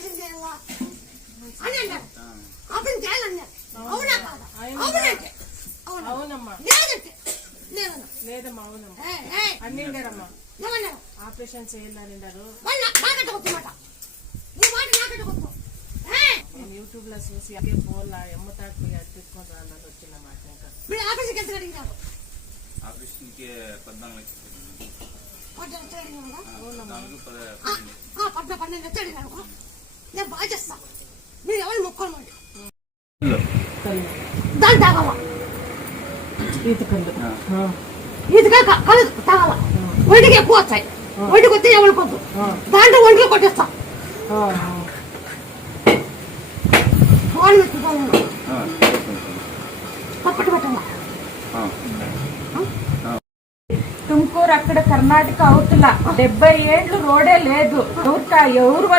Operation చేయాలా అని అన్నారు. ఆపరేషన్ చేయాలన్నారు. అవునా కాదా? అవునంటే అవునమ్మా. లేదంటే లేదన్నా. లేదమ్మా అవునమ్మా అన్నిండారమ్మా. ఏమన్నారు? ఆపరేషన్ చేయాలని నాకంటే కొత్తమాట నీ మాట నాకంటే కొత్త. నేను యూట్యూబ్ లో చూసి అదే పోలా ఎమ్మతాకు తీసుకొని రాలని వచ్చిన మాట. ఇంకా మీరు ఆపరేషన్కి ఎంత అడిగినారు? ఆపరేషన్కి 14 లక్షలు. 14 లక్షలు అడిగినారు. 12 లక్షలు అడిగినారు. నేను బాగా చేస్తా. మీరు ఎవరు మొక్కోమండి దాన్ని తాగాల. ఈతకాయ కలు తాగాల. ఒంటికి ఎక్కువ వస్తాయి. ఒంటికి వస్తే ఎవరికొద్దు. దాంట్లో ఒంటికి కొట్టేస్తా. తుమ్కూరు అక్కడ కర్ణాటక అవుతులా 70 ఏళ్ళు రోడే లేదు. ఎవరు వల్ల